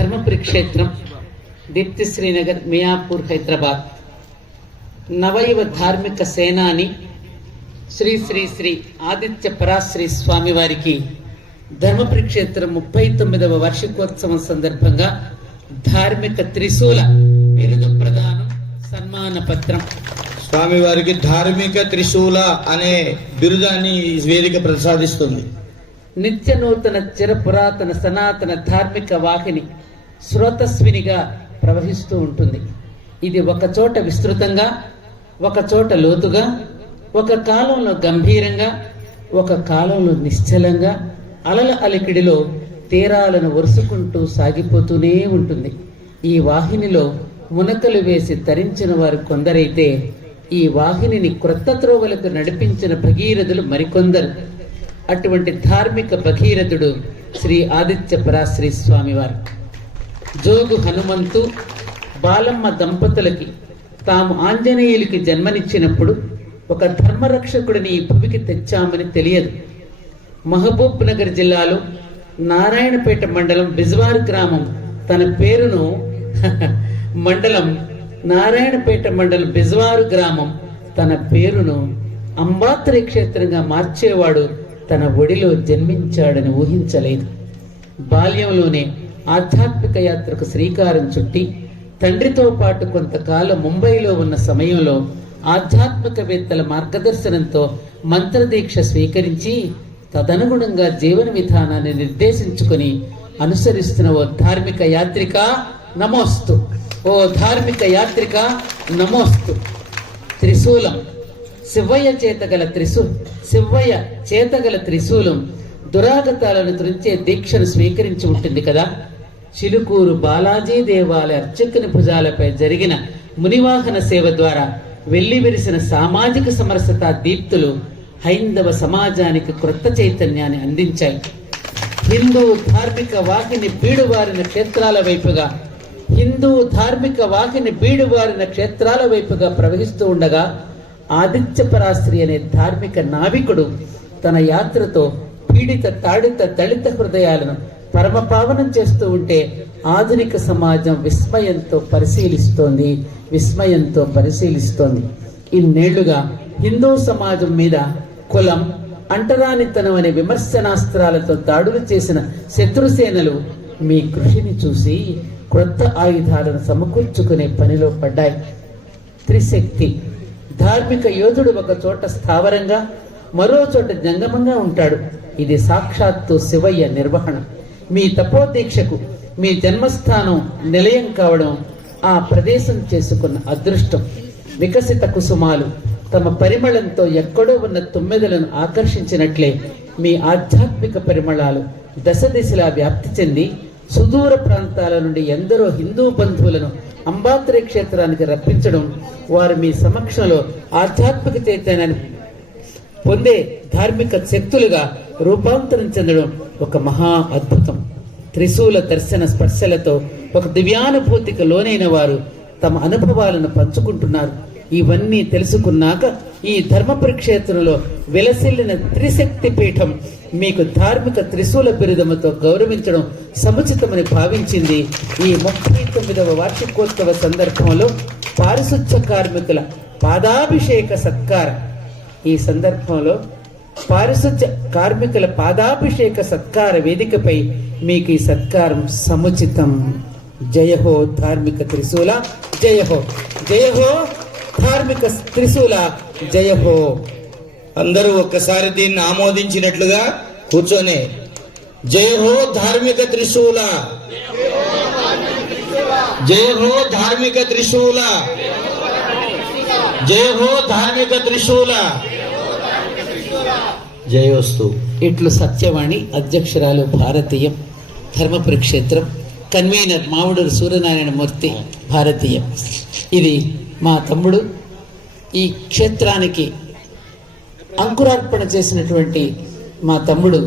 ధర్మపురి క్షేత్రం, దీప్తి శ్రీనగర్, మియాపూర్, హైదరాబాద్. నవయువ ధార్మిక సేనాని శ్రీ శ్రీ శ్రీ ఆదిత్య పరాశ్రీ స్వామి వారికి ధర్మపురి క్షేత్రం 39వ వార్షికోత్సవం సందర్భంగా ధార్మిక త్రిశూల బిరుదు ప్రదానం, సన్మాన పత్రం. స్వామివారికి ధార్మిక త్రిశూల అనే బిరుదాన్ని వేదిక ప్రసాదిస్తుంది. నిత్య నూతన చిర పురాతన సనాతన ధార్మిక వాహిని స్రోతస్వినిగా ప్రవహిస్తూ ఉంటుంది. ఇది ఒక చోట విస్తృతంగా, ఒక చోట లోతుగా, ఒక కాలంలో గంభీరంగా, ఒక కాలంలో నిశ్చలంగా అలల అలికిడిలో తీరాలను వరుసుకుంటూ సాగిపోతూనే ఉంటుంది. ఈ వాహినిలో మునకలు వేసి తరించిన వారు కొందరైతే ఈ వాహినిని క్రొత్త త్రోవలకు నడిపించిన భగీరథులు మరికొందరు. అటువంటి ధార్మిక భగీరథుడు శ్రీ ఆదిత్య పరాశ్రీ స్వామివారు. జోగు హనుమంతు బాలమ్మ దంపతులకి తాము ఆంజనేయులకి జన్మనిచ్చినప్పుడు ఒక ధర్మరక్షకుడిని ఈ భూమికి తెచ్చామని తెలియదు. మహబూబ్ నగర్ జిల్లాలో నారాయణపేట మండలం బిజ్వార్ గ్రామం తన పేరును మండలం నారాయణపేట మండలం బిజ్వారు గ్రామం తన పేరును అంబాత్రి క్షేత్రంగా మార్చేవాడు తన ఒడిలో జన్మించాడని ఊహించలేదు. బాల్యంలోనే ఆధ్యాత్మిక యాత్రకు శ్రీకారం చుట్టి తండ్రితో పాటు కొంతకాలం ముంబైలో ఉన్న సమయంలో ఆధ్యాత్మికవేత్తల మార్గదర్శనంతో మంత్రదీక్ష స్వీకరించి తదనుగుణంగా జీవన విధానాన్ని నిర్దేశించుకొని అనుసరిస్తున్న ఓ ధార్మిక యాత్రిక నమోస్తు, ఓ ధార్మిక యాత్రిక నమోస్తు. త్రిశూలం శివయ్య చేతగల త్రిశూలం దురాగతాలను త్రుంచే దీక్షను స్వీకరించి ఉంటుంది కదా. చిలుకూరు బాలాజీ దేవాలయ అర్చకుని భుజాలపై జరిగిన మునివాహన సేవ ద్వారా వెల్లివిరిసిన సామాజిక సమరసత దీప్తులు హైందవ సమాజానికి క్రొత్త చైతన్యాన్ని అందించాయి. హిందూ ధార్మిక వాహిని బీడువారిన క్షేత్రాల వైపుగా ప్రవహిస్తూ ఉండగా ఆదిత్య పరాశ్రీ అనే ధార్మిక నావికుడు తన యాత్రతో పీడిత తాడిత దళిత హృదయాలను పరమపావనం చేస్తూ ఉంటే ఆధునిక సమాజం విస్మయంతో పరిశీలిస్తోంది. ఇన్నేళ్లుగా హిందూ సమాజం మీద కులం, అంటరానితనం అనే విమర్శనాస్త్రాలతో దాడులు చేసిన శత్రుసేనలు మీ కృషిని చూసి క్రొత్త ఆయుధాలను సమకూర్చుకునే పనిలో పడ్డాయి. త్రిశక్తి ధార్మిక యోధుడు ఒక చోట స్థావరంగా, మరో చోట జంగమంగా ఉంటాడు. ఇది సాక్షాత్తు శివయ్య నిర్వహణ. మీ తపోదీక్షకు మీ జన్మస్థానం నిలయం కావడం ఆ ప్రదేశం చేసుకున్న అదృష్టం. వికసిత కుసుమాలు తమ పరిమళంతో ఎక్కడో ఉన్న తుమ్మెదలను ఆకర్షించినట్లే మీ ఆధ్యాత్మిక పరిమళాలు దశ దిశలా వ్యాప్తి చెంది సుదూర ప్రాంతాల నుండి ఎందరో హిందూ బంధువులను అంబాత్రి క్షేత్రానికి రప్పించడం, వారు మీ సమక్షంలో ఆధ్యాత్మిక చైతన్యాన్ని పొందే ధార్మిక శక్తులుగా రూపాంతరం చెందడం ఒక మహా అద్భుతం. త్రిశూల దర్శన స్పర్శలతో ఒక దివ్యానుభూతికి లోనైన వారు తమ అనుభవాలను పంచుకుంటున్నారు. ఇవన్నీ తెలుసుకున్నాక ఈ ధర్మపురి క్షేత్రంలో విలసిల్లిన త్రిశక్తి పీఠం మీకు ధార్మిక త్రిశూల బిరుదముతో గౌరవించడం సముచితమని భావించింది. ఈ 39వ వార్షికోత్సవ సందర్భంలో పారిశుధ్య కార్మికుల పాదాభిషేక సత్కారం. ఈ సందర్భంలో పారిశుధ్య కార్మికుల పాదాభిషేక సత్కార వేదికపై మీకు ఈ సత్కారం సముచితం. జయహో ధార్మిక త్రిశూల, జయహో జయహో ధార్మిక త్రిశూల, జయహో. అందరూ ఒక్కసారి దీన్ని ఆమోదించినట్లుగా కూర్చొని జయహో ధార్మిక త్రిశూల, జయహో ధార్మిక త్రిశూల, జయహో ధార్మిక త్రిశూల, జయోస్తు. ఇట్లు సత్యవాణి, అధ్యక్షురాలు భారతీయం, ధర్మపురి క్షేత్రం, కన్వీనర్ మావుడూరు సూర్యనారాయణ మూర్తి, భారతీయం. ఇది మా తమ్ముడు ఈ క్షేత్రానికి అంకురార్పణ చేసినటువంటి మా తమ్ముడు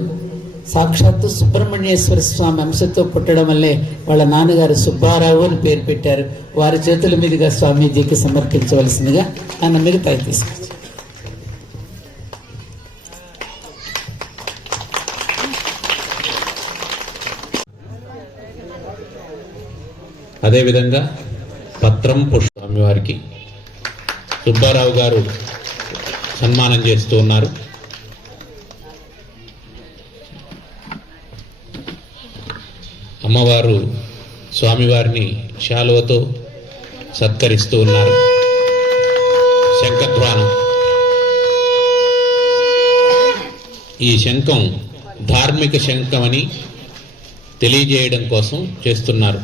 సాక్షాత్తు సుబ్రహ్మణ్యేశ్వర స్వామి అంశతో పుట్టడం వల్లే వాళ్ళ నాన్నగారు సుబ్బారావు అని పేరు పెట్టారు. వారి చేతుల మీదుగా స్వామీజీకి సమర్పించవలసిందిగా ఆయన మిగతా తీసుకొచ్చారు. అదేవిధంగా పత్రం పుష్పస్వామి వారికి సుబ్బారావు గారు సన్మానం చేస్తూ ఉన్నారు. అమ్మవారు స్వామివారిని శాలువతో సత్కరిస్తూ ఉన్నారు. శంఖధ్వానం. ఈ శంఖం ధార్మిక శంఖం అని తెలియజేయడం కోసం చేస్తున్నారు.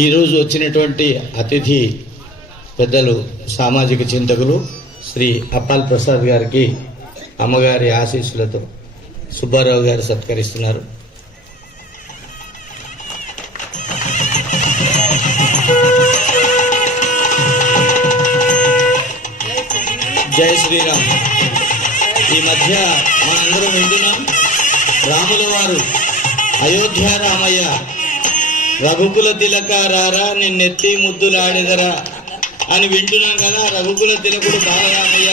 ఈరోజు వచ్చినటువంటి అతిథి పెద్దలు సామాజిక చింతకులు శ్రీ అప్పాల్ ప్రసాద్ గారికి అమ్మగారి ఆశీస్సులతో సుబ్బారావు గారు సత్కరిస్తున్నారు. జై శ్రీరామ్. ఈ మధ్య మనందరం వింటున్నాం, రాముల వారు అయోధ్య రామయ్య రఘుకుల తిలక రారా నిన్నెత్తి ముద్దులాడెదరా అని వింటున్నాం కదా. రఘుకుల తిలకుడు బాలరామయ్య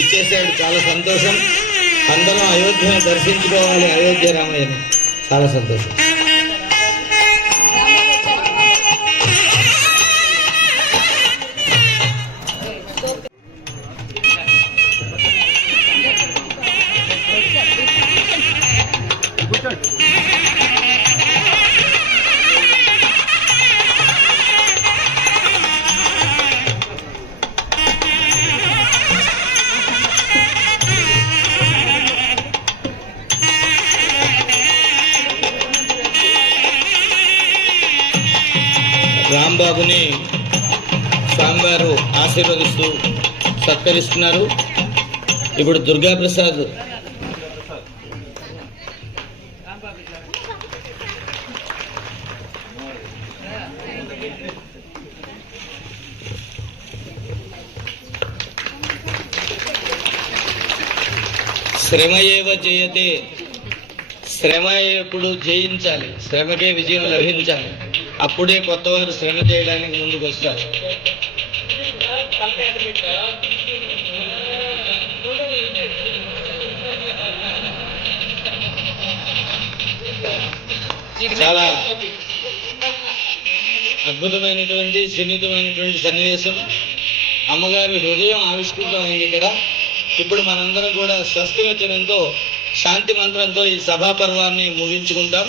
ఇచ్చేసాడు. చాలా సంతోషం. అందరం అయోధ్యను దర్శించుకోవాలి, అయోధ్య రామయ్యను. చాలా సంతోషం. రాంబాబుని స్వామివారు ఆశీర్వదిస్తూ సత్కరిస్తున్నారు. ఇప్పుడు దుర్గాప్రసాద్ శ్రమయేవ జయతే, శ్రమ ఎప్పుడు జయించాలి, శ్రమకే విజయం లభించాలి. అప్పుడే కొత్తవారు శ్రమ చేయడానికి ముందుకు వస్తారు. చాలా అద్భుతమైనటువంటి సున్నితమైనటువంటి సన్నివేశం. అమ్మగారి హృదయం ఆవిష్కృతమైంది ఇక్కడ. ఇప్పుడు మనందరం కూడా స్వస్తి వచనంతో శాంతి మంత్రంతో ఈ సభా పర్వాన్ని ముగించుకుంటాం.